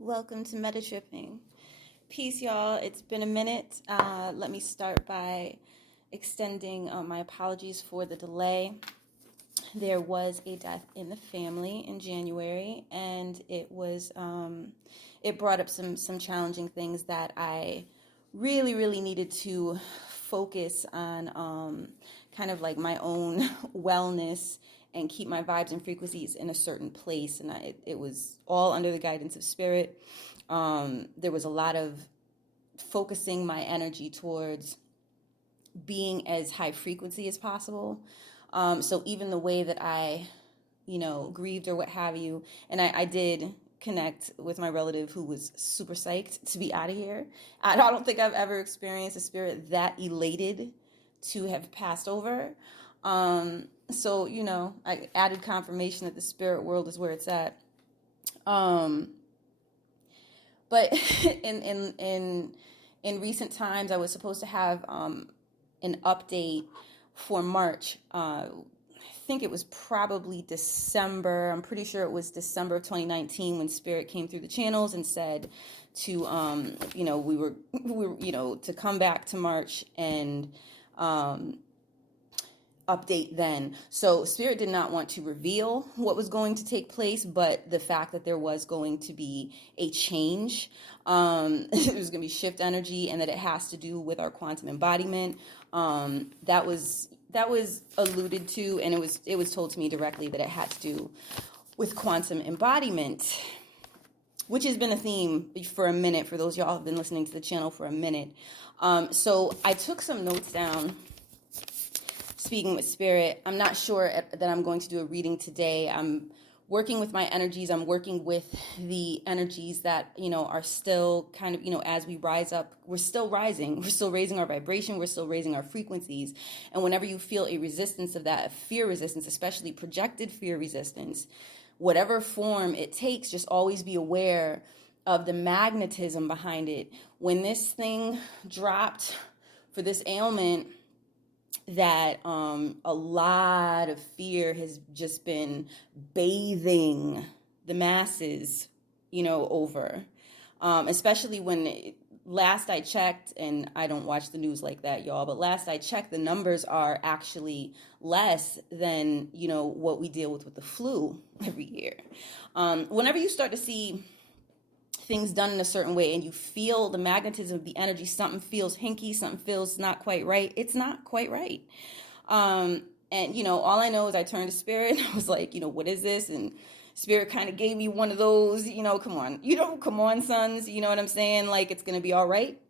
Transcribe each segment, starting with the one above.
Welcome to Meta Tripping. Peace, y'all. It's been a minute. Let me start by extending my apologies for the delay. There was a death in the family in January, and it brought up some challenging things that I really needed to focus on, kind of like my own wellness and keep my vibes and frequencies in a certain place. And it was all under the guidance of spirit. There was a lot of focusing my energy towards being as high frequency as possible. So even the way that I, grieved or what have you, and I did connect with my relative who was super psyched to be out of here. I don't think I've ever experienced a spirit that elated to have passed over. So, I added confirmation that the spirit world is where it's at. But in recent times, I was supposed to have an update for March. I think it was probably December. I'm pretty sure it was December of 2019 when Spirit came through the channels and said to, we were, to come back to March and update then. So Spirit did not want to reveal what was going to take place, but the fact that there was going to be a change, it was going to be shift energy, and that it has to do with our quantum embodiment. That was alluded to, and it was told to me directly that it had to do with quantum embodiment, which has been a theme for a minute for those y'all who have been listening to the channel for a minute. So I took some notes down speaking with Spirit. I'm not sure that I'm going to do a reading today. I'm working with my energies. I'm working with the energies that, are still kind of, as we rise up, we're still rising. We're still raising our vibration. We're still raising our frequencies. And whenever you feel a resistance of that, a fear resistance, especially projected fear resistance, whatever form it takes, just always be aware of the magnetism behind it. When this thing dropped for this ailment, that a lot of fear has just been bathing the masses, over. Especially when last I checked, and I don't watch the news like that, y'all, but last I checked, the numbers are actually less than, what we deal with the flu every year. Whenever you start to see things done in a certain way and you feel the magnetism of the energy, something feels hinky, something feels not quite right, it's not quite right. And all I know is I turned to Spirit. I was like, what is this? And Spirit kind of gave me one of those, come on sons, you know what I'm saying, like it's gonna be all right.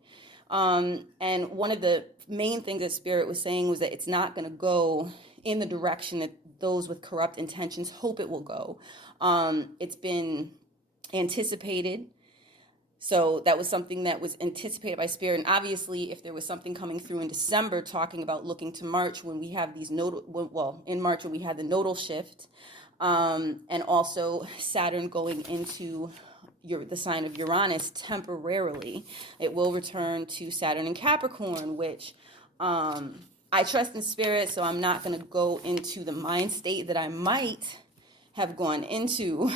And one of the main things that Spirit was saying was that it's not gonna go in the direction that those with corrupt intentions hope it will go. It's been anticipated. So that was something that was anticipated by Spirit. And obviously, if there was something coming through in December talking about looking to March when we have these in March when we had the nodal shift, and also Saturn going into the sign of Uranus temporarily, it will return to Saturn in Capricorn, which I trust in Spirit, so I'm not going to go into the mind state that I might have gone into,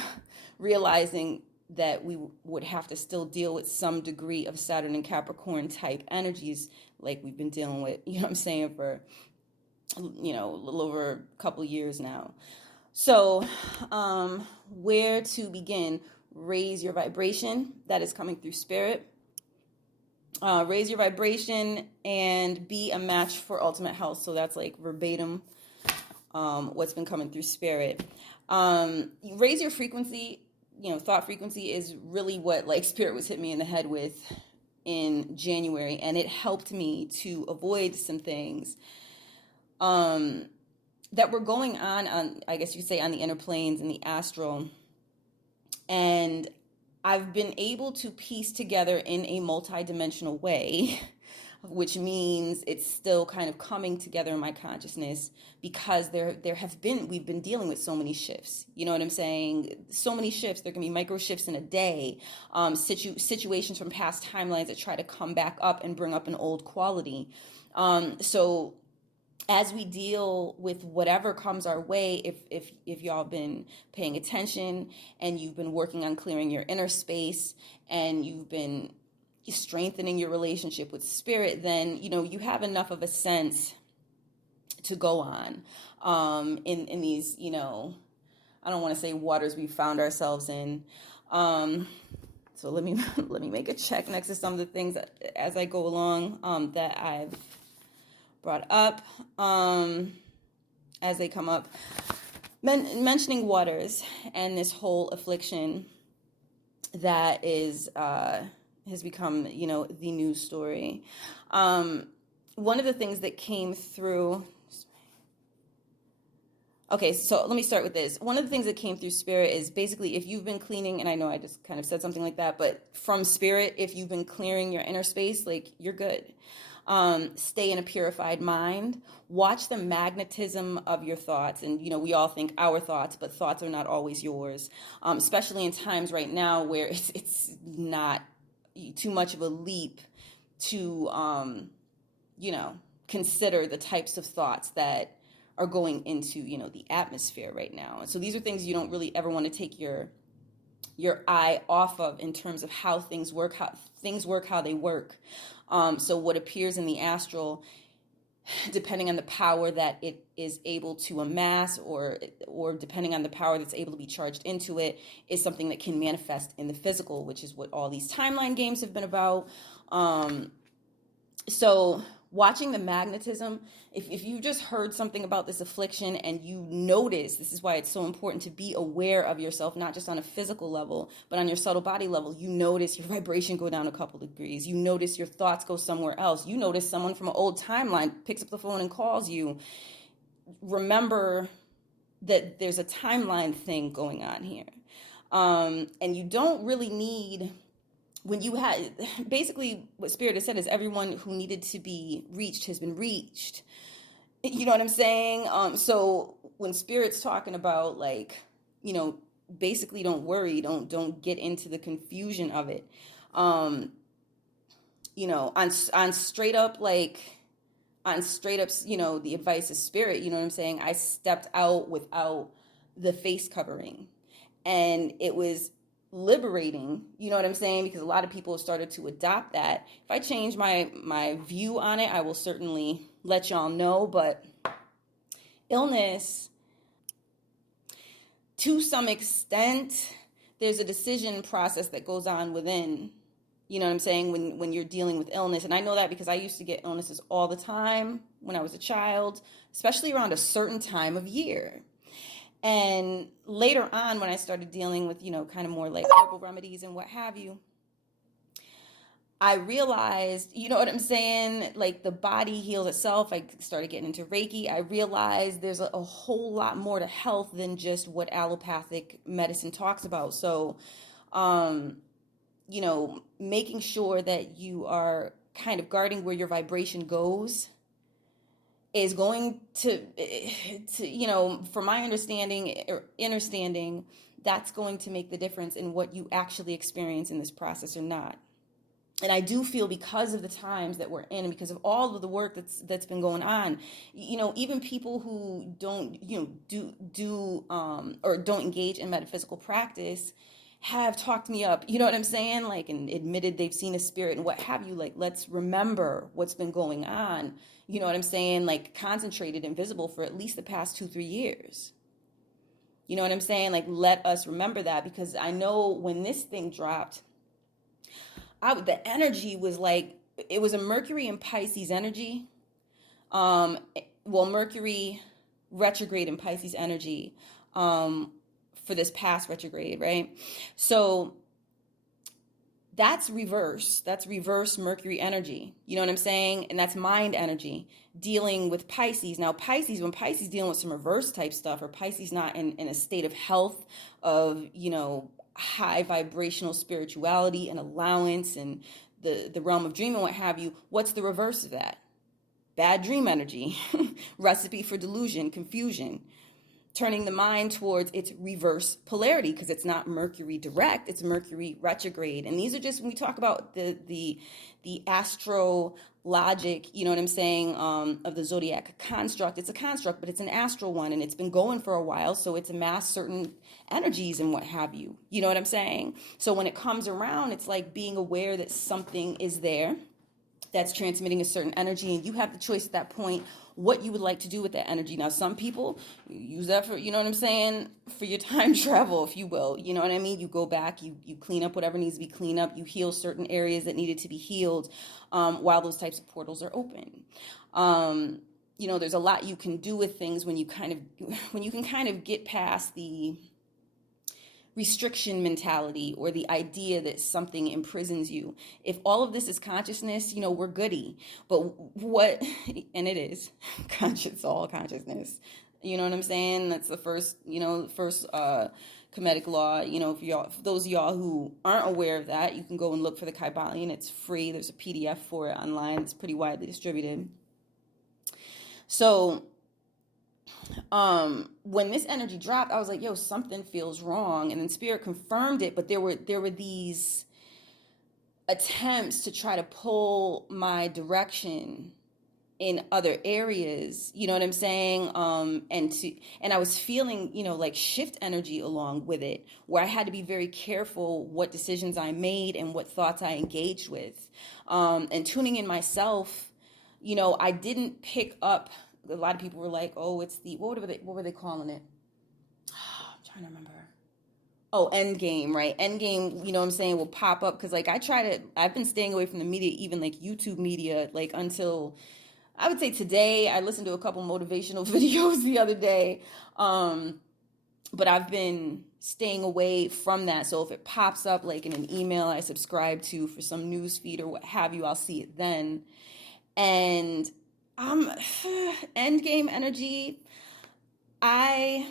realizing that we would have to still deal with some degree of Saturn and Capricorn type energies like we've been dealing with, for, a little over a couple years now. So where to begin? Raise your vibration. That is coming through Spirit. Raise your vibration and be a match for ultimate health. So that's like verbatim what's been coming through Spirit. Raise your frequency. Thought frequency is really what Spirit was hitting me in the head with in January, and it helped me to avoid some things that were going on, I guess you could say, on the inner planes and the astral. And I've been able to piece together in a multidimensional way, which means it's still kind of coming together in my consciousness because we've been dealing with so many shifts. You know what I'm saying? So many shifts. There can be micro shifts in a day, situations from past timelines that try to come back up and bring up an old quality. So as we deal with whatever comes our way, if y'all been paying attention and you've been working on clearing your inner space and you've been strengthening your relationship with spirit, then you have enough of a sense to go on in these, I don't want to say waters we found ourselves in. So let me make a check next to some of the things that, as I go along, that I've brought up as they come up. Mentioning waters and this whole affliction that is has become, the news story. One of the things that came through. Okay, so let me start with this. One of the things that came through spirit is basically if you've been cleaning, and I know I just kind of said something like that, but from spirit, if you've been clearing your inner space, like, you're good. Stay in a purified mind. Watch the magnetism of your thoughts. And, we all think our thoughts, but thoughts are not always yours, especially in times right now where it's not too much of a leap to, consider the types of thoughts that are going into, the atmosphere right now. And so these are things you don't really ever want to take your eye off of in terms of how things work, how they work. So what appears in the astral, depending on the power that it is able to amass, or depending on the power that's able to be charged into it, is something that can manifest in the physical, which is what all these timeline games have been about. So watching the magnetism, if you've just heard something about this affliction and you notice, this is why it's so important to be aware of yourself, not just on a physical level, but on your subtle body level. You notice your vibration go down a couple degrees. You notice your thoughts go somewhere else. You notice someone from an old timeline picks up the phone and calls you. Remember that there's a timeline thing going on here. And you don't really need... When you had, basically what Spirit has said is everyone who needed to be reached has been reached. You know what I'm saying? So when Spirit's talking about, like, basically don't worry, don't get into the confusion of it. On straight up, the advice of Spirit, you know what I'm saying? I stepped out without the face covering, and it was liberating, you know what I'm saying? Because a lot of people have started to adopt that. If I change my view on it, I will certainly let y'all know. But illness, to some extent, there's a decision process that goes on within, you know what I'm saying, when you're dealing with illness. And I know that because I used to get illnesses all the time when I was a child, especially around a certain time of year. And later on, when I started dealing with, kind of more like herbal remedies and what have you, I realized, you know what I'm saying, like the body heals itself. I started getting into Reiki. I realized there's a whole lot more to health than just what allopathic medicine talks about. So, making sure that you are kind of guarding where your vibration goes is going to from my understanding, that's going to make the difference in what you actually experience in this process or not. And I do feel, because of the times that we're in, and because of all of the work that's been going on, even people who don't, or don't engage in metaphysical practice have talked me up, you know what I'm saying? Like, and admitted they've seen a spirit and what have you. Like, let's remember what's been going on. You know what I'm saying? Like, concentrated and visible for at least the past 2-3 years. You know what I'm saying? Like, let us remember that, because I know when this thing dropped, the energy was like, it was a Mercury and Pisces energy. Mercury retrograde in Pisces energy for this past retrograde, right? So that's reverse. That's reverse Mercury energy. You know what I'm saying? And that's mind energy dealing with Pisces. Now, Pisces, when Pisces dealing with some reverse type stuff, or Pisces not in a state of health, of, high vibrational spirituality and allowance and the realm of dream and what have you, what's the reverse of that? Bad dream energy, recipe for delusion, confusion. turning the mind towards its reverse polarity, because it's not Mercury direct, it's Mercury retrograde. And these are just, when we talk about the astro logic, you know what I'm saying, of the zodiac construct, it's a construct, but it's an astral one, and it's been going for a while, so it's amassed certain energies and what have you. You know what I'm saying? So when it comes around, it's like being aware that something is there that's transmitting a certain energy, and you have the choice at that point what you would like to do with that energy. Now, some people use that for, you know what I'm saying, for your time travel, if you will. You know what I mean? You go back, you clean up whatever needs to be cleaned up, you heal certain areas that needed to be healed while those types of portals are open. You know, there's a lot you can do with things when you can kind of get past the restriction mentality or the idea that something imprisons you. If all of this is consciousness, you know, we're goody. But what, and it is conscious, all consciousness. You know what I'm saying? That's the first, Kemetic law. You know, for those of y'all who aren't aware of that, you can go and look for the Kybalion. It's free. There's a PDF for it online. It's pretty widely distributed. So when this energy dropped, I was like, yo, something feels wrong. And then Spirit confirmed it, but there were these attempts to try to pull my direction in other areas, you know what I'm saying? And I was feeling, you know, like shift energy along with it, where I had to be very careful what decisions I made and what thoughts I engaged with. And tuning in myself, you know, I didn't pick up. A lot of people were like, "Oh, it's the what were they calling it?" I'm trying to remember. Oh, Endgame, right? Endgame, you know what I'm saying, will pop up because like I've been staying away from the media, even like YouTube media, like until I would say today. I listened to a couple motivational videos the other day, but I've been staying away from that. So if it pops up like in an email I subscribe to for some news feed or what have you, I'll see it then. And Endgame energy, I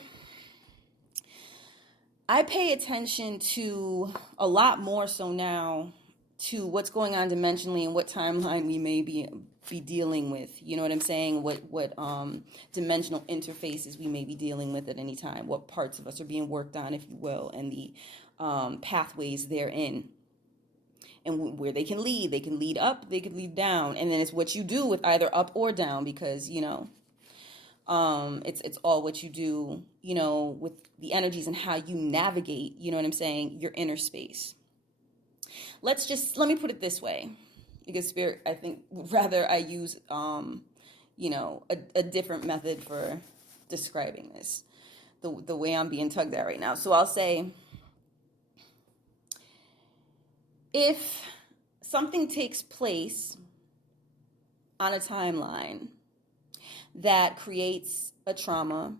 pay attention to a lot more so now to what's going on dimensionally and what timeline we may be dealing with. You know what I'm saying? What dimensional interfaces we may be dealing with at any time. What parts of us are being worked on, if you will, and the pathways therein. And where they can lead up, they can lead down, and then it's what you do with either up or down, because you know, it's all what you do, you know, with the energies and how you navigate. You know what I'm saying? Your inner space. Let me put it this way, because Spirit, I think, would rather I use, you know, a different method for describing this, the way I'm being tugged at right now. So I'll say, if something takes place on a timeline that creates a trauma,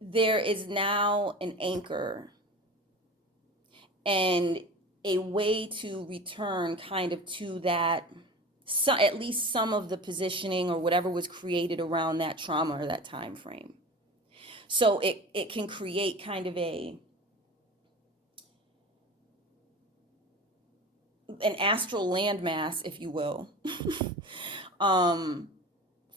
there is now an anchor and a way to return kind of to that, so at least some of the positioning or whatever was created around that trauma or that time frame. So it can create kind of an astral landmass, if you will,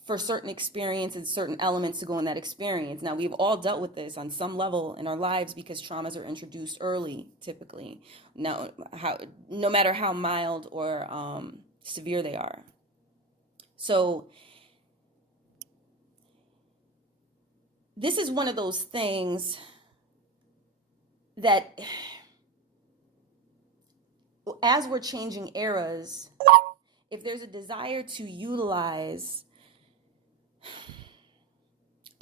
for certain experience and certain elements to go in that experience. Now, we've all dealt with this on some level in our lives because traumas are introduced early, typically. No matter how mild or severe they are. So this is one of those things that, as we're changing eras, if there's a desire to utilize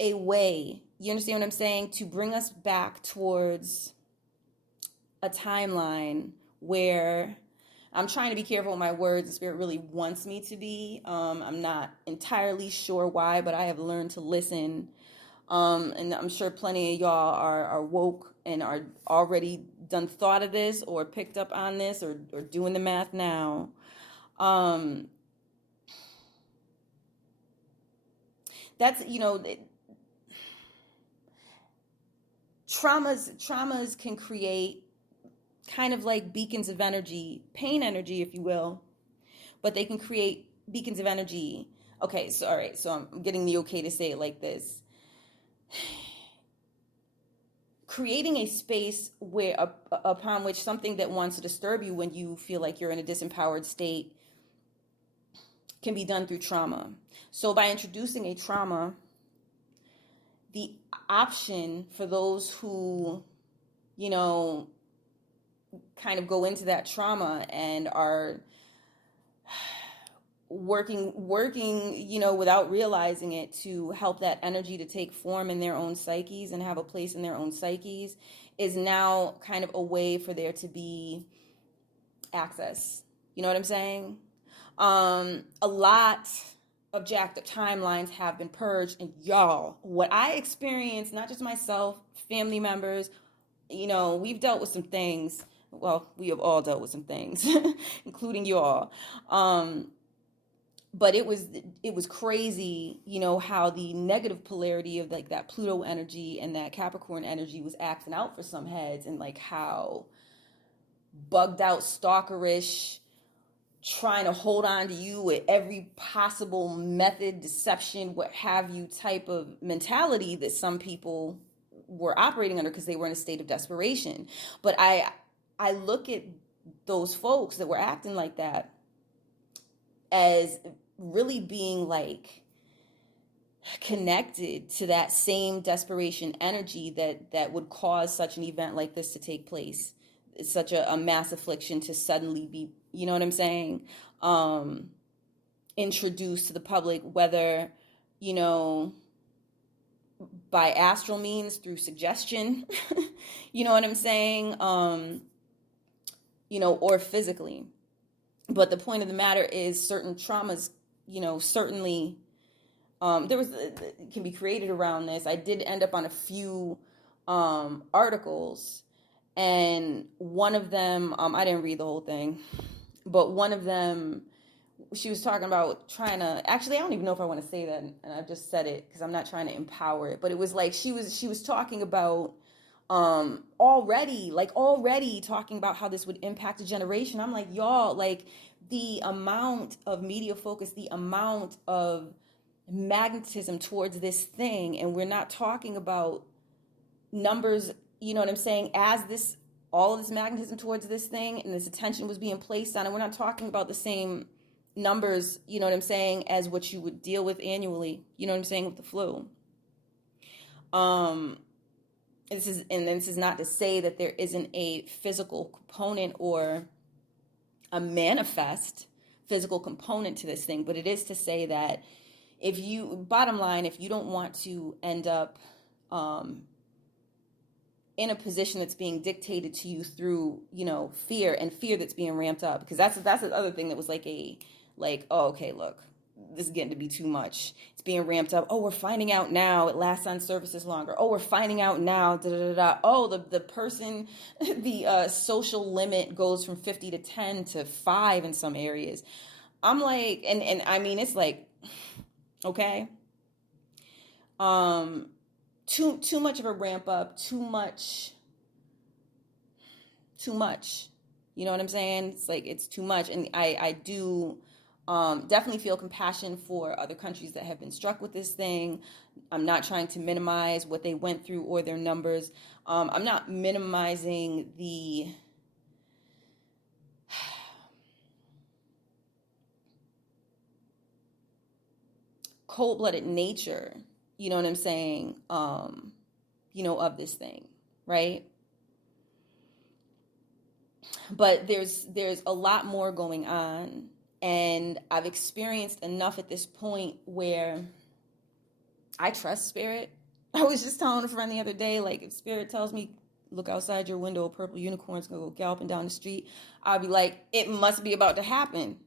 a way, you understand what I'm saying, to bring us back towards a timeline where, I'm trying to be careful with my words, the Spirit really wants me to be. I'm not entirely sure why, but I have learned to listen. And I'm sure plenty of y'all are woke and are already done thought of this or picked up on this or doing the math now. That's, you know, traumas can create kind of like beacons of energy, pain energy, if you will, but they can create beacons of energy. Okay, so all right, so I'm getting the okay to say it like this. creating a space where upon which something that wants to disturb you when you feel like you're in a disempowered state can be done through trauma. So by introducing a trauma, the option for those who, you know, kind of go into that trauma and are working, you know, without realizing it, to help that energy to take form in their own psyches and have a place in their own psyches, is now kind of a way for there to be access. You know what I'm saying? A lot of jacked up timelines have been purged, and y'all, what I experienced, not just myself, family members, you know, we've dealt with some things. Well, we have all dealt with some things, including y'all. But it was crazy, you know, how the negative polarity of like that Pluto energy and that Capricorn energy was acting out for some heads, and like how bugged out, stalkerish, trying to hold on to you with every possible method, deception, what have you, type of mentality that some people were operating under because they were in a state of desperation. But I look at those folks that were acting like that as really being like connected to that same desperation energy that would cause such an event like this to take place. It's such a mass affliction to suddenly be, you know what I'm saying, introduced to the public, whether, you know, by astral means, through suggestion, you know what I'm saying, you know, or physically. But the point of the matter is, certain traumas, you know, certainly can be created around this. I did end up on a few articles, and one of them, I didn't read the whole thing, but one of them, she was talking about trying to, actually, I don't even know if I want to say that, and I've just said it because I'm not trying to empower it, but it was like she was talking about already talking about how this would impact a generation. I'm like, y'all, like, the amount of media focus, the amount of magnetism towards this thing, and we're not talking about numbers, you know what I'm saying, as this, all of this magnetism towards this thing and this attention was being placed on it, we're not talking about the same numbers, you know what I'm saying, as what you would deal with annually, you know what I'm saying, with the flu. This is not to say that there isn't a physical component or a manifest physical component to this thing, but it is to say that bottom line, if you don't want to end up in a position that's being dictated to you through, you know, fear that's being ramped up, because that's the other thing that was oh, okay, look, this is getting to be too much. It's being ramped up. Oh, we're finding out now it lasts on surfaces longer. Oh, we're finding out now. Da, da, da, da. Oh, the person, the social limit goes from 50 to 10 to 5 in some areas. I'm like, and I mean, it's like, okay, too much of a ramp up, too much. You know what I'm saying? It's like, it's too much, and I do. Definitely feel compassion for other countries that have been struck with this thing. I'm not trying to minimize what they went through or their numbers. I'm not minimizing the cold-blooded nature, you know what I'm saying, you know, of this thing, right? But there's a lot more going on. And I've experienced enough at this point where I trust spirit. I was just telling a friend the other day, like, if spirit tells me, look outside your window, a purple unicorn's gonna go galloping down the street, I'll be like, it must be about to happen.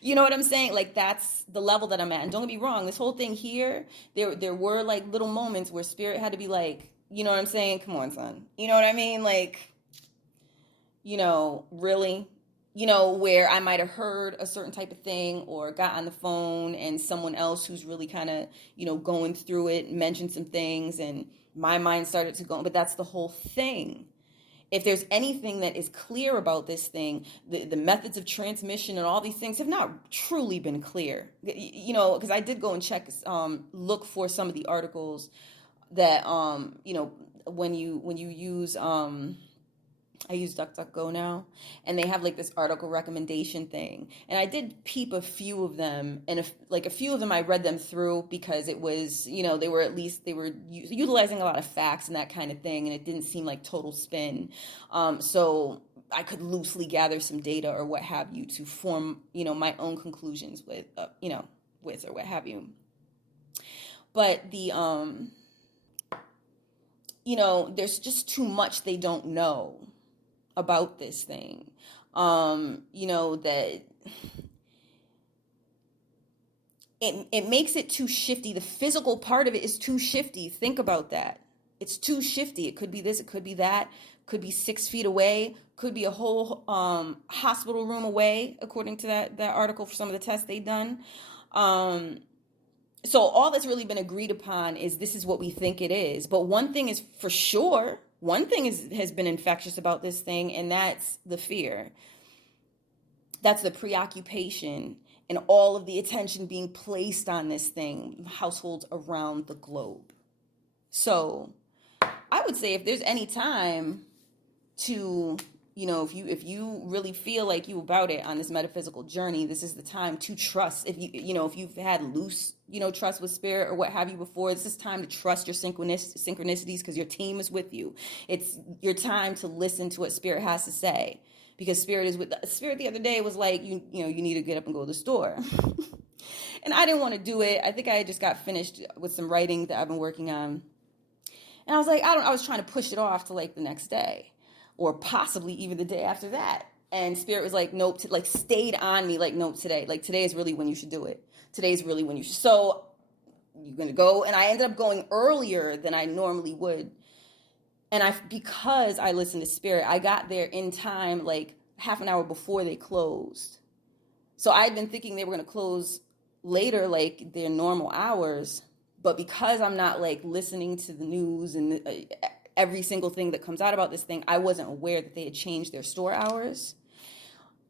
You know what I'm saying? Like, that's the level that I'm at. And don't get me wrong, this whole thing here, there were like little moments where spirit had to be like, you know what I'm saying? Come on, son. You know what I mean? Like, you know, really? You know, where I might have heard a certain type of thing or got on the phone and someone else who's really kind of, you know, going through it mentioned some things and my mind started to go, but that's the whole thing. If there's anything that is clear about this thing, the methods of transmission and all these things have not truly been clear. You know, because I did go and check, look for some of the articles that when you use I use DuckDuckGo now, and they have like this article recommendation thing. And I did peep a few of them, and a few of them I read them through because it was, they were utilizing a lot of facts and that kind of thing, and it didn't seem like total spin. So I could loosely gather some data or what have you to form, my own conclusions with, with or what have you. But there's just too much they don't know about this thing. That it makes it too shifty. The physical part of it is too shifty. Think about that. It's too shifty. It could be this, it could be that, could be 6 feet away, could be a whole hospital room away, according to that article for some of the tests they've done. So all that's really been agreed upon is this is what we think it is. But one thing is for sure, has been infectious about this thing, and that's the fear. That's the preoccupation and all of the attention being placed on this thing, households around the globe. So I would say if there's any time to, if you really feel like you about it on this metaphysical journey, this is the time to trust. If if you've had loose, trust with spirit or what have you before, this is time to trust your synchronicities because your team is with you. It's your time to listen to what spirit has to say, because spirit is with spirit. The other day was like, you need to get up and go to the store. And I didn't want to do it. I think I just got finished with some writing that I've been working on. And I was like, I was trying to push it off to like the next day, or possibly even the day after that. And spirit was like, nope, stayed on me, like, nope, today is really when you should do it. Today's really when you should. So you're going to go. And I ended up going earlier than I normally would. And because I listened to spirit, I got there in time, like half an hour before they closed. So I had been thinking they were going to close later, like their normal hours. But because I'm not like listening to the news and every single thing that comes out about this thing, I wasn't aware that they had changed their store hours.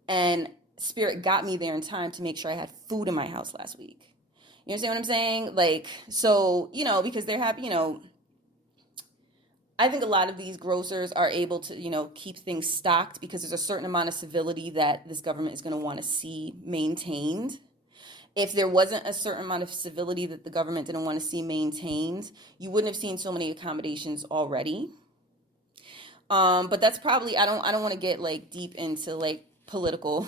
And spirit got me there in time to make sure I had food in my house last week. You understand what I'm saying? Like, so, because they're happy, I think a lot of these grocers are able to, keep things stocked because there's a certain amount of civility that this government is going to want to see maintained. If there wasn't a certain amount of civility that the government didn't want to see maintained, you wouldn't have seen so many accommodations already. But that's probably, I don't want to get like deep into like political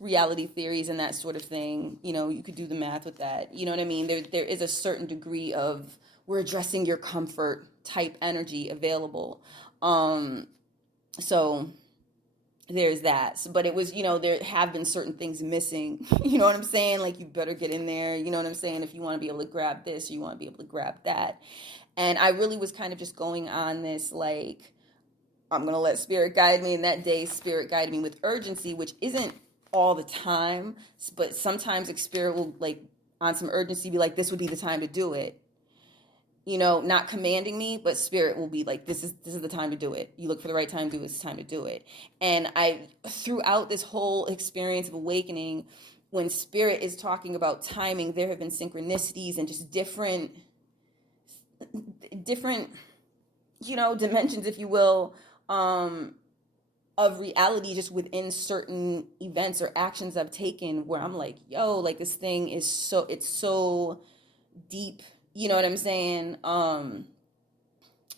reality theories and that sort of thing. You could do the math with that. You know what I mean? There is a certain degree of we're addressing your comfort type energy available. So there's that. So, but it was, there have been certain things missing. You know what I'm saying? Like, you better get in there. You know what I'm saying? If you want to be able to grab this, you want to be able to grab that. And I really was kind of just going on this, like, I'm going to let spirit guide me. And that day, spirit guided me with urgency, which isn't all the time. But sometimes spirit will, like, on some urgency, be like, this would be the time to do it. Not commanding me, but spirit will be like, this is the time to do it. You look for the right time to do it, it's time to do it. And throughout this whole experience of awakening, when spirit is talking about timing, there have been synchronicities and just different, dimensions, if you will, of reality just within certain events or actions I've taken where I'm like, yo, like this thing is it's so deep. You know what I'm saying?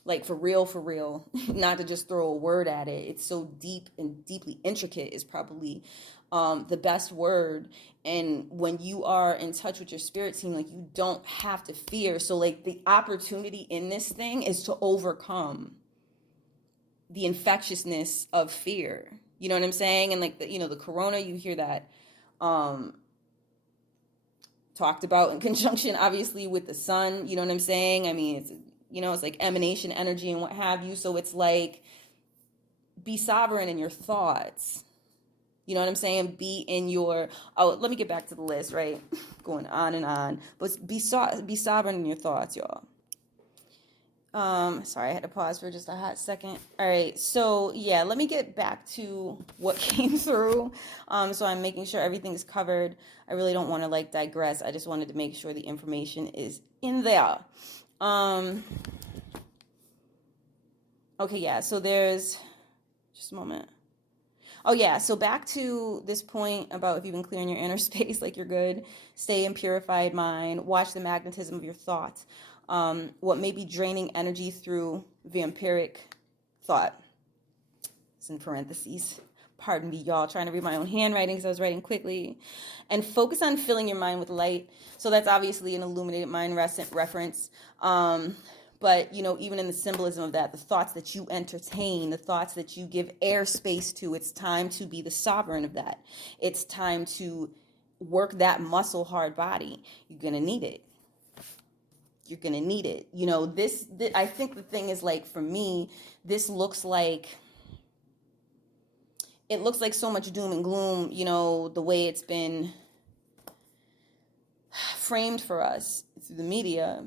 Like for real, not to just throw a word at it. It's so deep and deeply intricate is probably the best word. And when you are in touch with your spirit team, like you don't have to fear. So like the opportunity in this thing is to overcome the infectiousness of fear. You know what I'm saying? And like the corona, you hear that talked about in conjunction, obviously, with the sun. You know what I'm saying? I mean, it's like emanation energy and what have you. So it's like, be sovereign in your thoughts. You know what I'm saying? Be in your, let me get back to the list, right? Going on and on. But be sovereign in your thoughts, y'all. Sorry, I had to pause for just a hot second. All right, so yeah, let me get back to what came through. So I'm making sure everything's covered. I really don't want to like digress. I just wanted to make sure the information is in there. Okay, yeah, so there's just a moment. Oh yeah, so back to this point about if you've been clearing your inner space, like you're good, stay in purified mind, watch the magnetism of your thoughts. What may be draining energy through vampiric thought. It's in parentheses. Pardon me, y'all, trying to read my own handwriting because I was writing quickly. And focus on filling your mind with light. So that's obviously an illuminated mind reference. But, even in the symbolism of that, the thoughts that you entertain, the thoughts that you give airspace to, it's time to be the sovereign of that. It's time to work that muscle hard body. You're going to need it. You're going to need it. This, I think the thing is, like, for me, this looks like, it looks like so much doom and gloom, the way it's been framed for us through the media.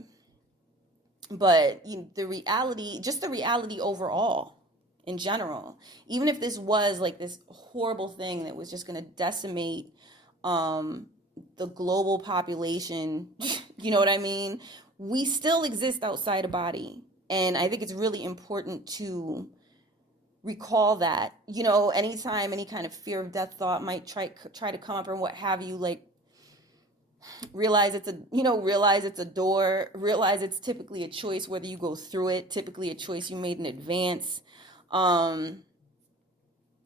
But the reality, just the reality overall, in general, even if this was like this horrible thing that was just going to decimate the global population, you know what I mean? We still exist outside a body. And I think it's really important to recall that, anytime any kind of fear of death thought might try to come up or what have you, like, realize it's a door, realize it's typically a choice whether you go through it, typically a choice you made in advance.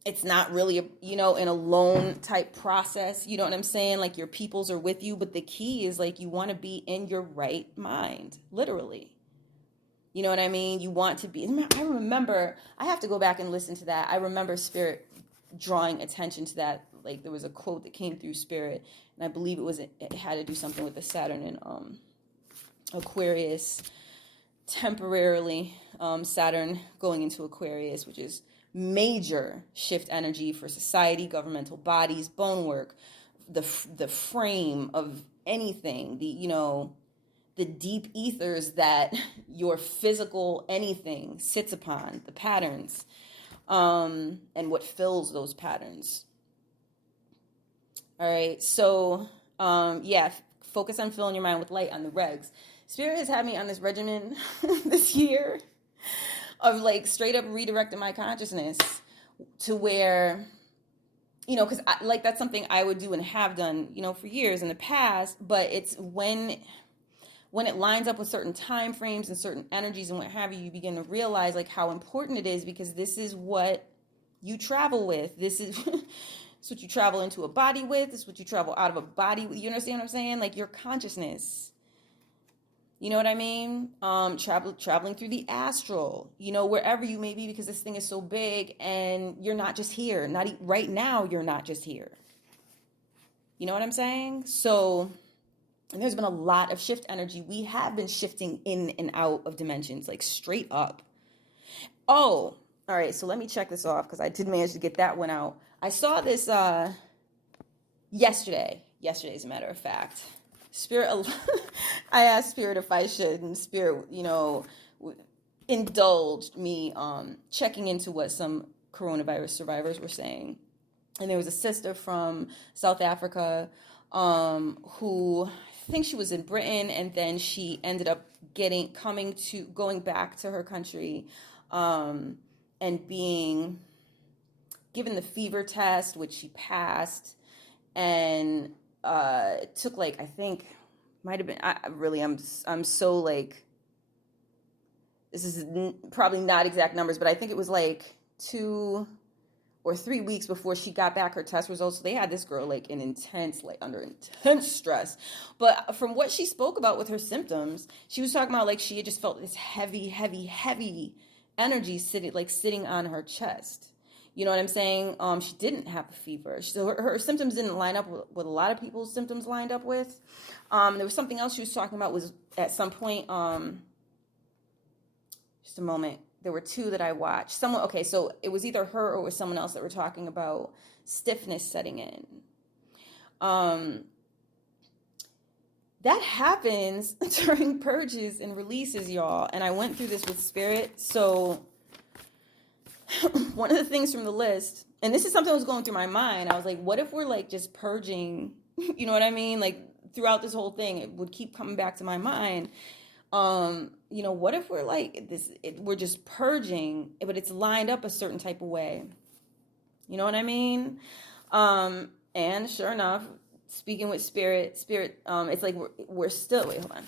It's not really an alone type process, you know what I'm saying? Like, your peoples are with you, but the key is, like, you want to be in your right mind, literally. You know what I mean? You want to be, I remember, I have to go back and listen to that. I remember Spirit drawing attention to that. Like, there was a quote that came through Spirit, and I believe it had to do something with the Saturn and Aquarius, temporarily, Saturn going into Aquarius, which is major shift energy for society, governmental bodies, bone work, the frame of anything, the deep ethers that your physical anything sits upon, the patterns, and what fills those patterns. All right, so focus on filling your mind with light on the regs. Spirit has had me on this regimen this year of, like, straight up redirecting my consciousness to where, because that's something I would do and have done, for years in the past, but it's when it lines up with certain time frames and certain energies and what have you, you begin to realize, like, how important it is, because this is what you travel with. This is it's what you travel into a body with. This is what you travel out of a body with. You understand what I'm saying? Like, your consciousness. You know what I mean? Traveling through the astral, wherever you may be, because this thing is so big and you're not just here. Right now, you're not just here. You know what I'm saying? So, and there's been a lot of shift energy. We have been shifting in and out of dimensions, like, straight up. Oh, all right. So let me check this off, because I did manage to get that one out. I saw this yesterday, as a matter of fact. Spirit, I asked Spirit if I should, and Spirit, indulged me checking into what some coronavirus survivors were saying. And there was a sister from South Africa who, I think she was in Britain, and then she ended up going back to her country and being given the fever test, which she passed, and it took, like, I think, might have been, I'm so, like, this is probably not exact numbers, but I think it was like 2 or 3 weeks before she got back her test results. So they had this girl, like, under intense stress. But from what she spoke about with her symptoms, she was talking about, like, she had just felt this heavy, heavy, heavy energy sitting on her chest. You know what I'm saying? She didn't have a fever. So her symptoms didn't line up with what a lot of people's symptoms lined up with. There was something else she was talking about, was at some point, just a moment, there were 2 that I watched. So it was either her or it was someone else that were talking about stiffness setting in. That happens during purges and releases, y'all. And I went through this with Spirit. So one of the things from the list, and this is something that was going through my mind, I was like, what if we're, like, just purging, you know what I mean? Like, throughout this whole thing, it would keep coming back to my mind. What if we're like this, we're just purging, but it's lined up a certain type of way. You know what I mean? And sure enough, speaking with spirit, it's like we're still, wait, hold on.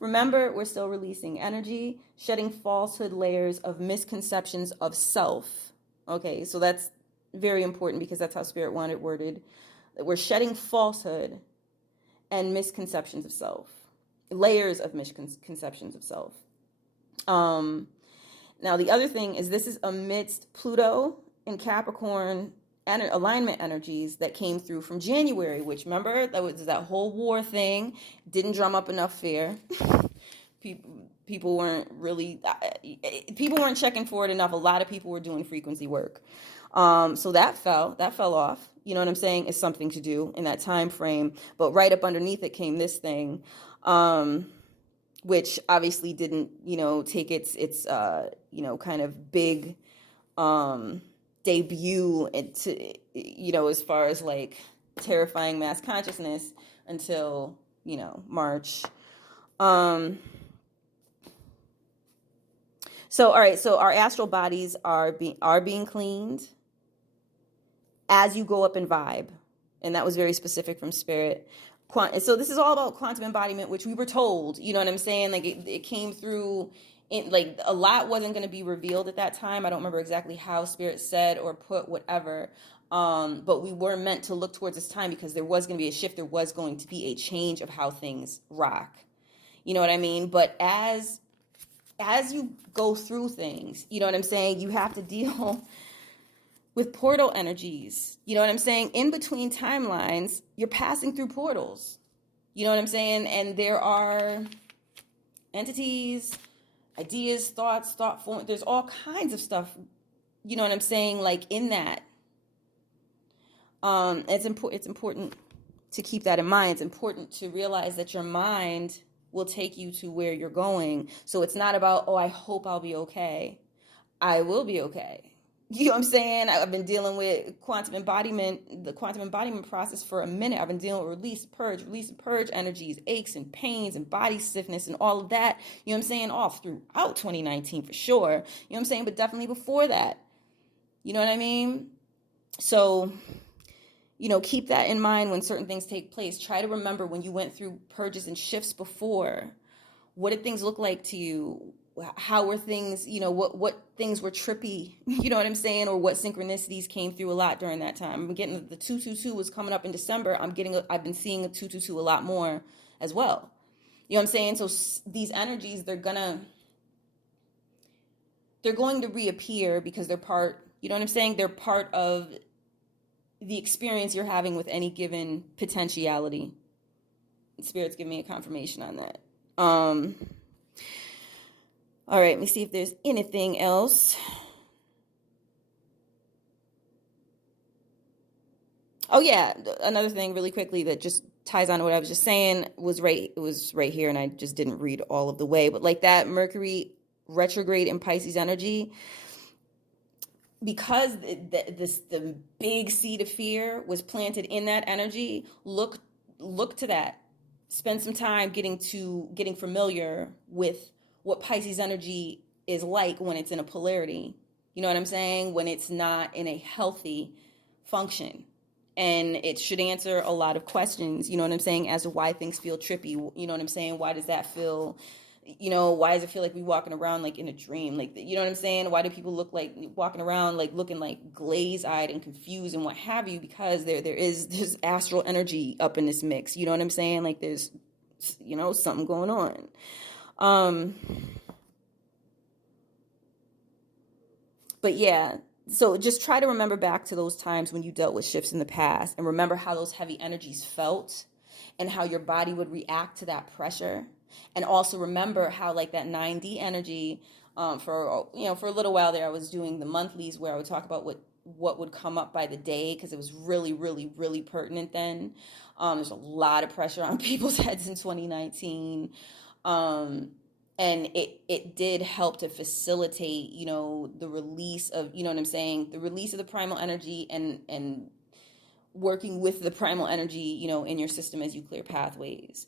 Remember, we're still releasing energy, shedding falsehood layers of misconceptions of self. Okay, so that's very important because that's how spirit wanted it worded. That we're shedding falsehood and misconceptions of self, layers of misconceptions of self. Now, the other thing is this is amidst Pluto and Capricorn alignment energies that came through from January, which, remember, that was that whole war thing, didn't drum up enough fear. People weren't checking for it enough. A lot of people were doing frequency work. So that fell off. You know what I'm saying? It's something to do in that time frame. But right up underneath it came this thing, which obviously didn't, take its kind of big debut into, as far as like terrifying mass consciousness until, March. So, all right, so our astral bodies are being cleaned as you go up in vibe. And that was very specific from spirit. So this is all about quantum embodiment, which we were told, you know what I'm saying? Like it came through, like a lot wasn't going to be revealed at that time. I don't remember exactly how spirit said or put whatever. But we were meant to look towards this time because there was going to be a shift. There was going to be a change of how things rock. You know what I mean? But as you go through things, you know what I'm saying? You have to deal with portal energies. You know what I'm saying? In between timelines, you're passing through portals. You know what I'm saying? And there are entities, ideas, thoughts, thought form. There's all kinds of stuff, you know what I'm saying? Like in that. It's important to keep that in mind. It's important to realize that your mind will take you to where you're going. So it's not about, I hope I'll be okay. I will be okay. You know what I'm saying? I've been dealing with the quantum embodiment process for a minute. I've been dealing with release and purge energies, aches and pains and body stiffness and all of that. You know what I'm saying? All throughout 2019 for sure. You know what I'm saying? But definitely before that. You know what I mean? So, keep that in mind when certain things take place. Try to remember when you went through purges and shifts before. What did things look like to you? How were things, what things were trippy, you know what I'm saying? Or what synchronicities came through a lot during that time. I'm getting the 222 was coming up in December. I've been seeing a 222 a lot more as well. You know what I'm saying? So these energies, they're going to reappear because they're part, you know what I'm saying? They're part of the experience you're having with any given potentiality. Spirit's giving me a confirmation on that. All right, let me see if there's anything else. Oh yeah, another thing really quickly that just ties on to what I was just saying it was right here, and I just didn't read all of the way, but like that Mercury retrograde in Pisces energy, because the big seed of fear was planted in that energy, look to that. Spend some time getting familiar with what Pisces energy is like when it's in a polarity. You know what I'm saying? When it's not in a healthy function. And it should answer a lot of questions, you know what I'm saying, as to why things feel trippy. You know what I'm saying? Why does that feel, why does it feel like we walking around like in a dream? Like, you know what I'm saying? Why do people look like walking around like looking like glaze-eyed and confused and what have you? Because there's astral energy up in this mix. You know what I'm saying? Like there's, something going on. But yeah, so just try to remember back to those times when you dealt with shifts in the past and remember how those heavy energies felt and how your body would react to that pressure. And also remember how like that 9D energy, for a little while there, I was doing the monthlies where I would talk about what would come up by the day because it was really, really, really pertinent then. There's a lot of pressure on people's heads in 2019. And it did help to facilitate, the release of, the release of the primal energy and working with the primal energy, in your system as you clear pathways.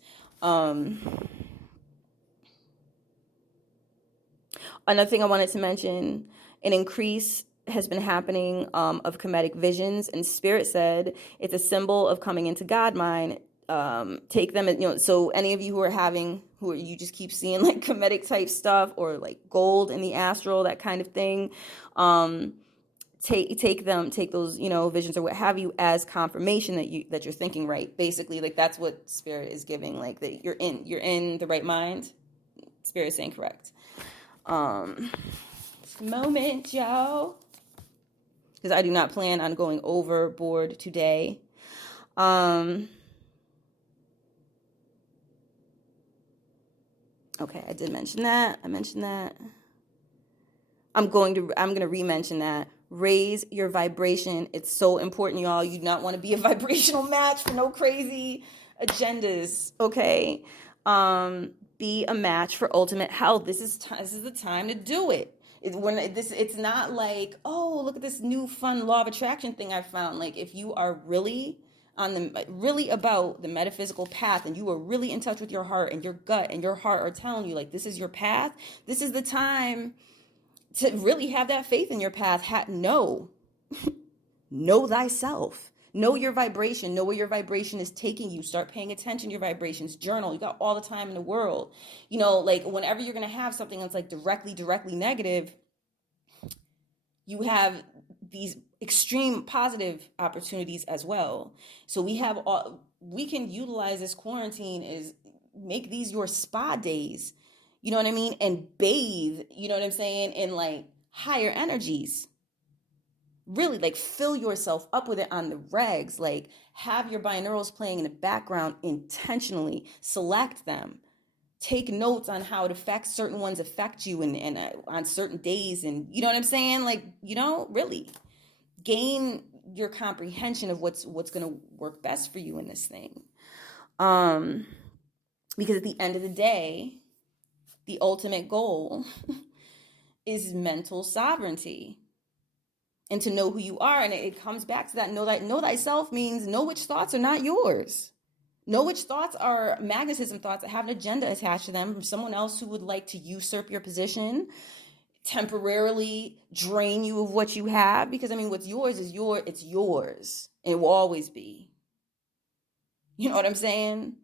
Another thing I wanted to mention, an increase has been happening of comedic visions, and Spirit said it's a symbol of coming into God mind. Take them, so any of you you just keep seeing like comedic type stuff or like gold in the astral, that kind of thing. Take those, visions or what have you as confirmation that you're thinking right. Basically, like that's what Spirit is giving, like that you're in the right mind. Spirit is saying correct. Moment, y'all, because I do not plan on going overboard today. Okay, I did mention that. I mentioned that. I'm gonna re-mention that. Raise your vibration. It's so important, y'all. You do not want to be a vibrational match for no crazy agendas. Okay. Be a match for ultimate health. This is the time to do it. It's not like, oh, look at this new fun law of attraction thing I found. Like, if you are really about the metaphysical path, and you are really in touch with your heart, and your gut and your heart are telling you like this is your path, this is the time to really have that faith in your path. Know thyself. Know your vibration. Know where your vibration is taking you. Start paying attention to your vibrations. Journal. You got all the time in the world. Like whenever you're going to have something that's like directly negative, you have these extreme positive opportunities as well. So we can utilize this quarantine is make these your spa days. You know what I mean? And bathe, you know what I'm saying, in like higher energies. Really like fill yourself up with it on the regs. Like have your binaurals playing in the background intentionally. Select them. Take notes on how it affects certain ones affect you and on certain days. And you know what I'm saying? Like, really gain your comprehension of what's going to work best for you in this thing. Because at the end of the day, the ultimate goal is mental sovereignty and to know who you are. And it comes back to that know thyself means know which thoughts are not yours. Know which thoughts are magnetism thoughts that have an agenda attached to them from someone else who would like to usurp your position, temporarily drain you of what you have. Because what's yours is it's yours, and it will always be. You know what I'm saying?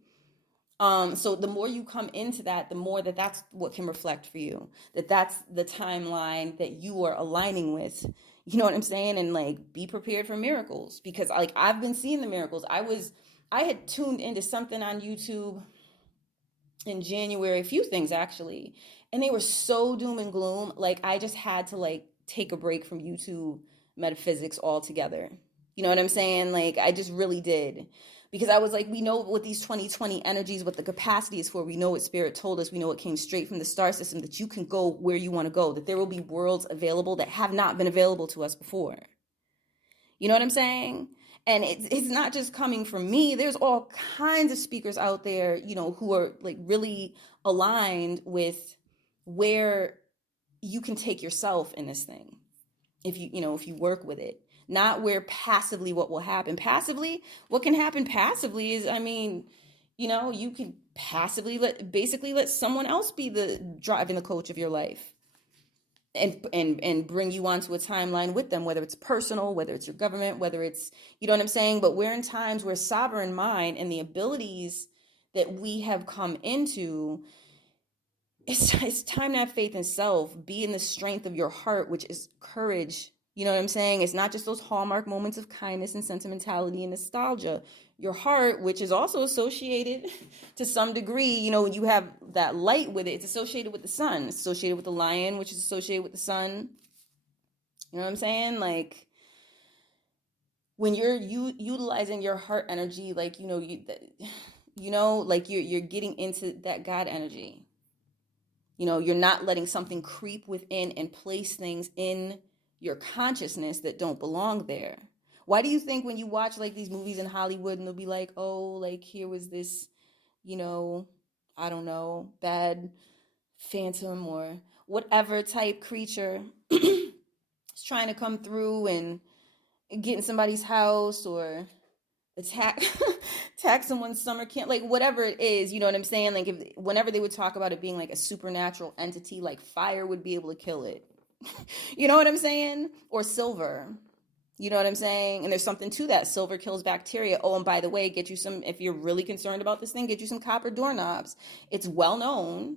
So the more you come into that, the more that's what can reflect for you. That's the timeline that you are aligning with. You know what I'm saying? And like, be prepared for miracles, because like I've been seeing the miracles. I had tuned into something on YouTube in January, a few things actually, and they were so doom and gloom. Like I just had to like take a break from YouTube metaphysics altogether. You know what I'm saying? Like I just really did. Because I was like, we know what these 2020 energies, what the capacity is for. We know what Spirit told us. We know it came straight from the star system, that you can go where you want to go, that there will be worlds available that have not been available to us before. You know what I'm saying? And it's not just coming from me. There's all kinds of speakers out there, who are like really aligned with where you can take yourself in this thing. If you work with it. Not where passively what will happen. Passively, what can happen passively is, you can passively let someone else be the driving the coach of your life, and bring you onto a timeline with them, whether it's personal, whether it's your government, whether it's, you know what I'm saying? But we're in times where sovereign mind and the abilities that we have come into, it's time to have faith in self, be in the strength of your heart, which is courage. You know what I'm saying? It's not just those hallmark moments of kindness and sentimentality and nostalgia. Your heart, which is also associated to some degree, you have that light with it. It's associated with the sun. It's associated with the lion, which is associated with the sun. You know what I'm saying? Like when you're utilizing your heart energy, like, like you're getting into that God energy. You're not letting something creep within and place things in your consciousness that don't belong there. Why do you think when you watch like these movies in Hollywood and they'll be like, oh, like here was this, I don't know, bad phantom or whatever type creature is trying to come through and get in somebody's house or attack attack someone's summer camp, like whatever it is, you know what I'm saying? Like if whenever they would talk about it being like a supernatural entity, like fire would be able to kill it. You know what I'm saying? Or silver. You know what I'm saying? And there's something to that. Silver kills bacteria. Oh, and by the way, get you some, if you're really concerned about this thing, get you some copper doorknobs. It's well known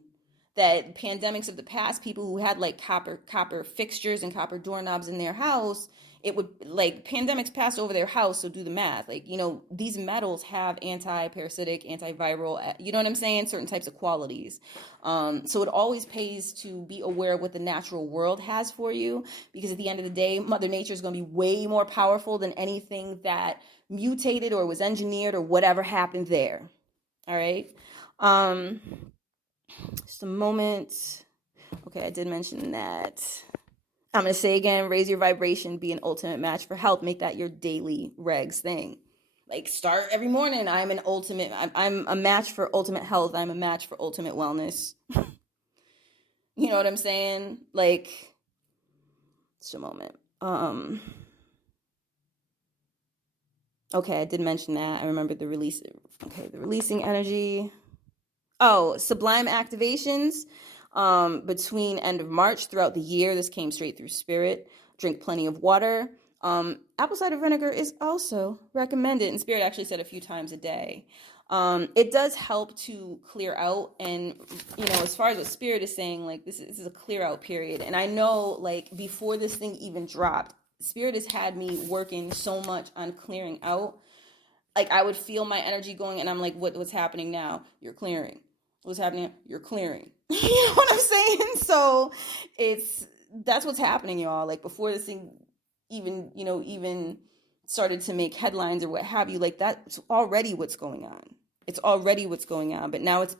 that pandemics of the past, people who had like copper fixtures and copper doorknobs in their house, it would like pandemics passed over their house. So do the math. Like, you know, these metals have anti-parasitic, antiviral, you know what I'm saying? Certain types of qualities. So it always pays to be aware of what the natural world has for you, because at the end of the day, Mother Nature is going to be way more powerful than anything that mutated or was engineered or whatever happened there. All right. Just a moment. Okay, I did mention that. I'm going to say again, raise your vibration, be an ultimate match for health. Make that your daily regs thing. Like start every morning. I'm a match for ultimate health. I'm a match for ultimate wellness. You know what I'm saying? Like, just a moment. Okay, I did mention that. I remember the release. Okay, the releasing energy. Oh, sublime activations between end of March throughout the year. This came straight through Spirit. Drink plenty of water. Apple cider vinegar is also recommended, and Spirit actually said a few times a day. It does help to clear out, and you know, as far as what Spirit is saying, like this is a clear out period. And I know, like before this thing even dropped, Spirit has had me working so much on clearing out. Like I would feel my energy going, and I'm like, what's happening now? You're clearing. What's happening? You're clearing. You know what I'm saying? So that's what's happening, y'all. Like before this thing even started to make headlines or what have you, like that's already what's going on. It's already what's going on, but now it's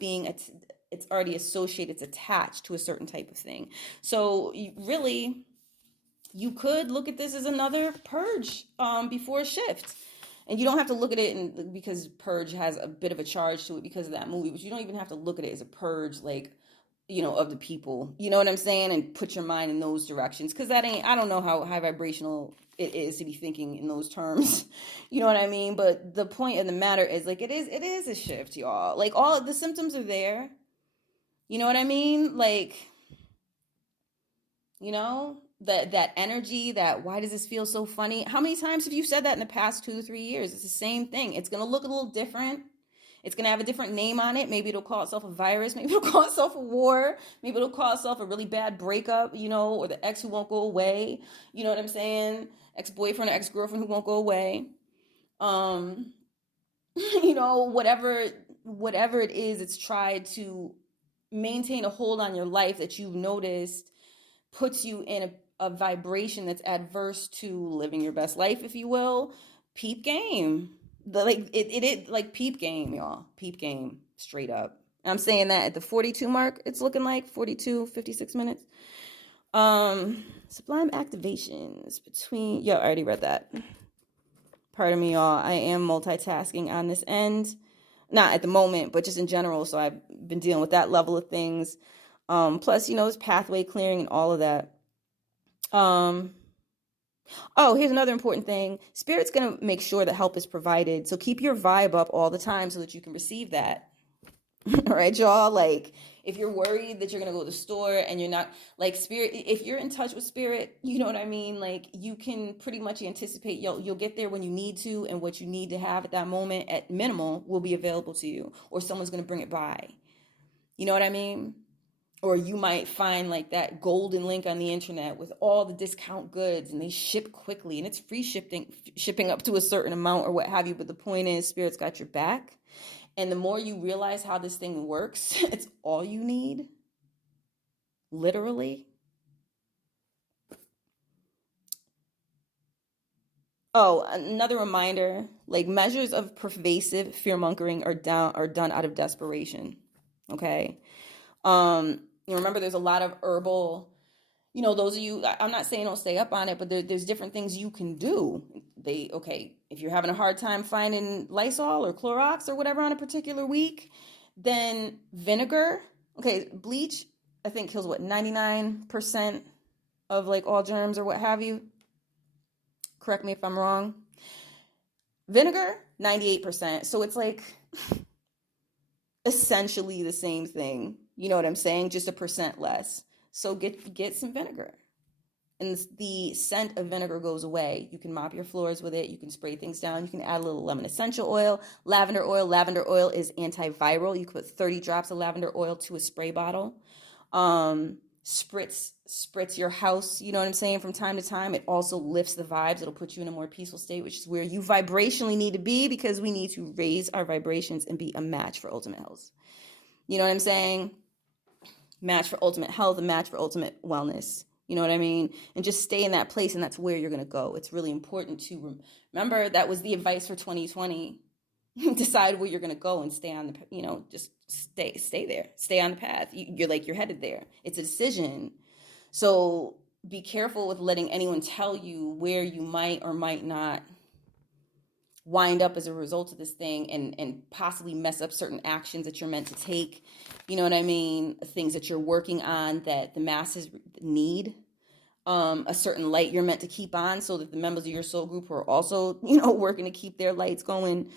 already associated, it's attached to a certain type of thing. So you could look at this as another purge before a shift. And you don't have to look at it because purge has a bit of a charge to it because of that movie, but you don't even have to look at it as a purge, like, you know, of the people. You know what I'm saying? And put your mind in those directions. Because I don't know how high vibrational it is to be thinking in those terms. You know what I mean? But the point of the matter is, like, it is a shift, y'all. Like, all the symptoms are there. You know what I mean? Like, you know, that energy, that why does this feel so funny? How many times have you said that in the past 2 to 3 years? It's the same thing. It's going to look a little different. It's going to have a different name on it. Maybe it'll call itself a virus. Maybe it'll call itself a war. Maybe it'll call itself a really bad breakup, you know, or the ex who won't go away. You know what I'm saying? Ex-boyfriend or ex-girlfriend who won't go away. You know, whatever it is, it's tried to maintain a hold on your life that you've noticed puts you in a vibration that's adverse to living your best life, if you will. Peep game. Like peep game, y'all. Peep game, straight up. And I'm saying that at the 42 mark, it's looking like 42, 56 minutes. Sublime activations between, I already read that. Pardon me, y'all. I am multitasking on this end. Not at the moment, but just in general. So I've been dealing with that level of things. Plus, you know, it's pathway clearing and all of that. Oh, here's another important thing. Spirit's going to make sure that help is provided. So keep your vibe up all the time so that you can receive that. All right, y'all. Like, if you're worried that you're going to go to the store and you're not, like, Spirit, if you're in touch with Spirit, you know what I mean? Like, you can pretty much anticipate you'll get there when you need to, and what you need to have at that moment at minimal will be available to you, or someone's going to bring it by. You know what I mean? Or you might find like that golden link on the internet with all the discount goods, and they ship quickly, and it's free shipping up to a certain amount or what have you. But the point is, Spirit's got your back. And the more you realize how this thing works, it's all you need. Literally. Oh, another reminder, like measures of pervasive fear-mongering are done out of desperation. Okay. You remember there's a lot of herbal, you know, those of you, I'm not saying don't stay up on it, but there's different things you can do. If you're having a hard time finding Lysol or Clorox or whatever on a particular week, then vinegar, bleach, I think kills 99% of like all germs or what have you. Correct me if I'm wrong. Vinegar, 98%. So it's like essentially the same thing. You know what I'm saying? Just a percent less. So get some vinegar. And the scent of vinegar goes away. You can mop your floors with it. You can spray things down. You can add a little lemon essential oil, lavender oil. Lavender oil is antiviral. You can put 30 drops of lavender oil to a spray bottle. Spritz your house, you know what I'm saying, from time to time. It also lifts the vibes. It'll put you in a more peaceful state, which is where you vibrationally need to be, because we need to raise our vibrations and be a match for ultimate health. You know what I'm saying? Match for ultimate health, a match for ultimate wellness. You know what I mean? And just stay in that place, and that's where you're going to go. It's really important to remember that was the advice for 2020. Decide where you're going to go and stay on the, just stay there. Stay on the path. You're headed there. It's a decision. So be careful with letting anyone tell you where you might or might not wind up as a result of this thing, and possibly mess up certain actions that you're meant to take. You know what I mean? Things that you're working on that the masses need. A certain light you're meant to keep on, so that the members of your soul group who are also, working to keep their lights going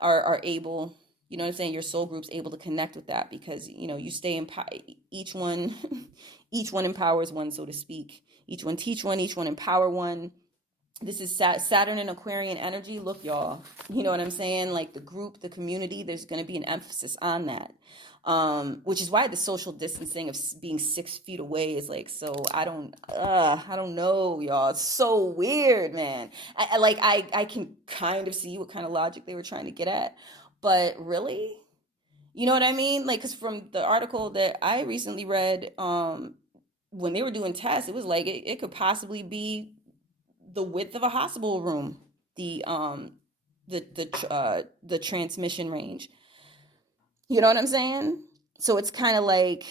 are able, you know what I'm saying? Your soul group's able to connect with that, because, you stay in each one, each one empowers one, so to speak. Each one teach one, each one empower one. This is Saturn and Aquarian energy. Look, y'all, you know what I'm saying? Like the group, the community, there's going to be an emphasis on that. Which is why the social distancing of being 6 feet away is like, so I don't know, y'all. It's so weird, man. I can kind of see what kind of logic they were trying to get at, but really, you know what I mean? Like, cause from the article that I recently read, when they were doing tests, it was like, it could possibly be the width of a hospital room, the transmission range. You know what I'm saying? So it's kind of like,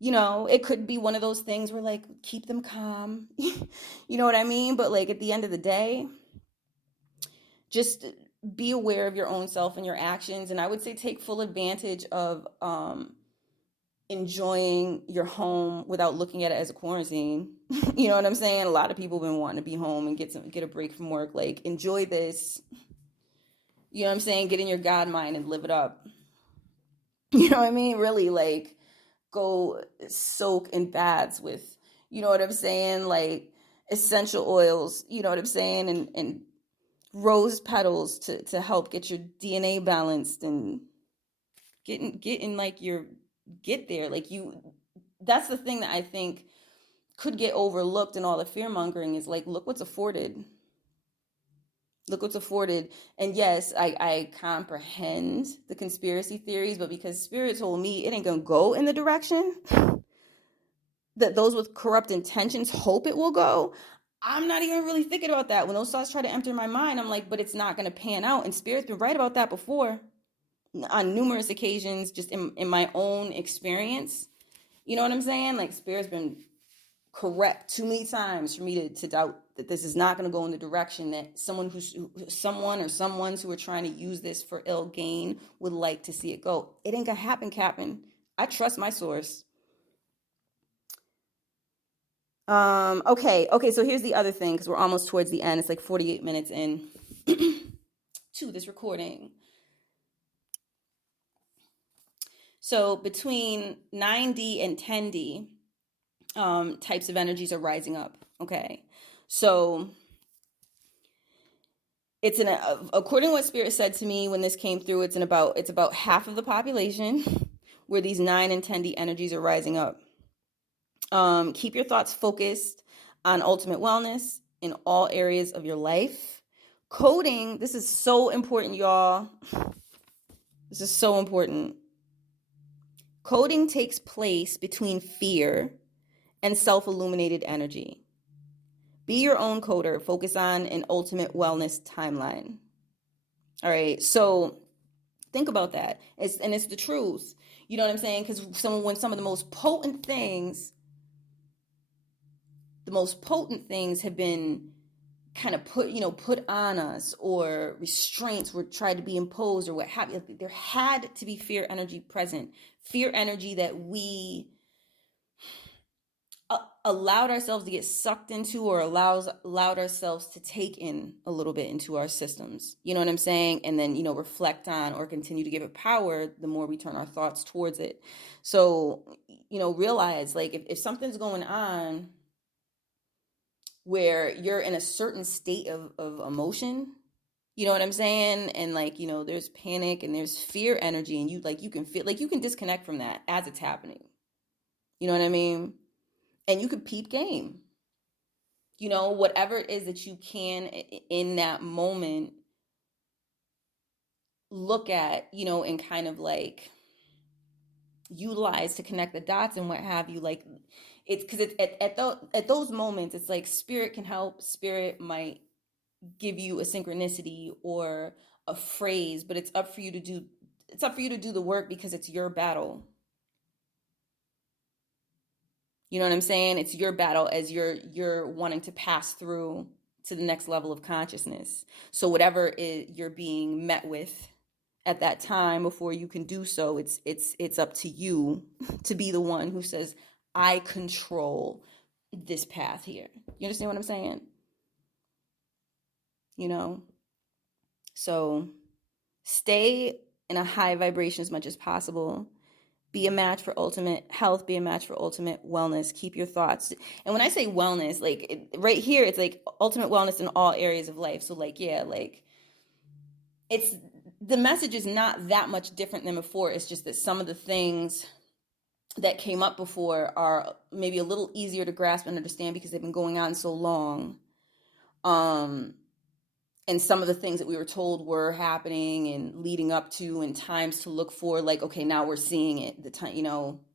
it could be one of those things where, like, keep them calm. You know what I mean? But, like, at the end of the day, just be aware of your own self and your actions. And I would say take full advantage of enjoying your home without looking at it as a quarantine. You know what I'm saying? A lot of people have been wanting to be home and get a break from work. Like, enjoy this. You know what I'm saying? Get in your God mind and live it up. You know what I mean? Really, like, go soak in baths with, you know what I'm saying? Like, essential oils, you know what I'm saying? And rose petals to help get your DNA balanced, and getting like get there. Like, that's the thing that I think could get overlooked in all the fear mongering, is like, look what's afforded. Look what's afforded. And yes, I comprehend the conspiracy theories, but because Spirit told me it ain't gonna go in the direction that those with corrupt intentions hope it will go, I'm not even really thinking about that. When those thoughts try to enter my mind, I'm like, but it's not gonna pan out. And Spirit's been right about that before on numerous occasions, just in my own experience. You know what I'm saying? Like, Spirit's been correct too many times for me to doubt that this is not going to go in the direction that someone or someone's who are trying to use this for ill gain would like to see it go. It ain't gonna happen, Captain. I trust my source. Okay, so here's the other thing, because we're almost towards the end. It's like 48 minutes in to this recording. So between 9D and 10D, types of energies are rising up. Okay, so it's according to what Spirit said to me when this came through, it's about half of the population where these 9 and 10D energies are rising up. Keep your thoughts focused on ultimate wellness in all areas of your life. Coding, this is so important, y'all. This is so important. Coding takes place between fear and self-illuminated energy. Be your own coder. Focus on an ultimate wellness timeline. All right, so think about that. It's the truth. You know what I'm saying? Because when some of the most potent things have been kind of put on us, or restraints were tried to be imposed, or what have you, there had to be fear energy present. Fear energy that we allowed ourselves to get sucked into, or allowed ourselves to take in a little bit into our systems. You know what I'm saying? And then, reflect on or continue to give it power the more we turn our thoughts towards it. So, realize, like, if something's going on where you're in a certain state of emotion, you know what I'm saying? And like, there's panic and there's fear energy, and you can feel like you can disconnect from that as it's happening. You know what I mean? And you could peep game. Whatever it is that you can in that moment look at, and kind of like utilize to connect the dots and what have you. Like, it's because it's at those moments, it's like spirit can help. Spirit might give you a synchronicity or a phrase, but it's up for you to do the work, because it's your battle. You know what I'm saying? It's your battle as you're wanting to pass through to the next level of consciousness. So whatever you're being met with at that time, before you can do so, it's up to you to be the one who says, I control this path here. You understand what I'm saying? So stay in a high vibration as much as possible. Be a match for ultimate health, be a match for ultimate wellness. Keep your thoughts. And when I say wellness, like right here, it's like ultimate wellness in all areas of life. So like, yeah, like it's, the message is not that much different than before. It's just that some of the things that came up before are maybe a little easier to grasp and understand because they've been going on so long. And some of the things that we were told were happening and leading up to, and times to look for, like, okay, now we're seeing it. The time,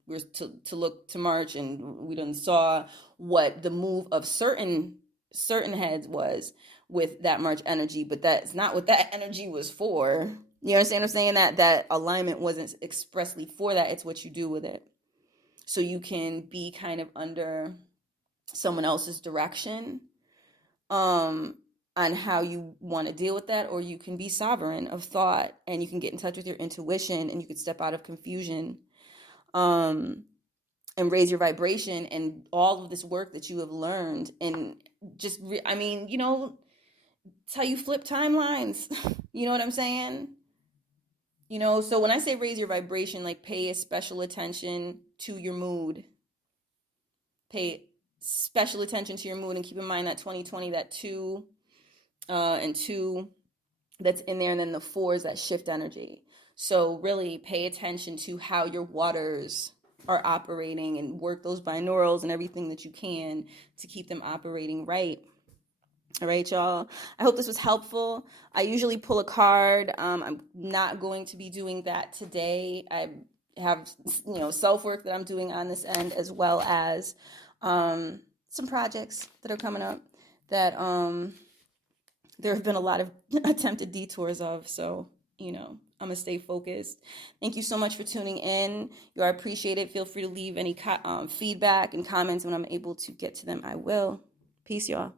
we're to look to March, and we done saw what the move of certain heads was with that March energy, but that's not what that energy was for. You understand what I'm saying? That alignment wasn't expressly for that. It's what you do with it. So you can be kind of under someone else's direction. On how you want to deal with that, or you can be sovereign of thought, and you can get in touch with your intuition, and you could step out of confusion, and raise your vibration, and all of this work that you have learned, and just it's how you flip timelines. You know what I'm saying? So when I say raise your vibration, like, pay a special attention to your mood. Pay special attention to your mood, and keep in mind that 2020, that 2 and 2 that's in there, and then the 4 is that shift energy. So really pay attention to how your waters are operating, and work those binaurals and everything that you can to keep them operating right. All right, y'all. I hope this was helpful. I usually pull a card. I'm not going to be doing that today. I have, self-work that I'm doing on this end, as well as some projects that are coming up that there have been a lot of attempted detours of. So, I'm going to stay focused. Thank you so much for tuning in. You are appreciated. Feel free to leave any feedback and comments. When I'm able to get to them, I will. Peace, y'all.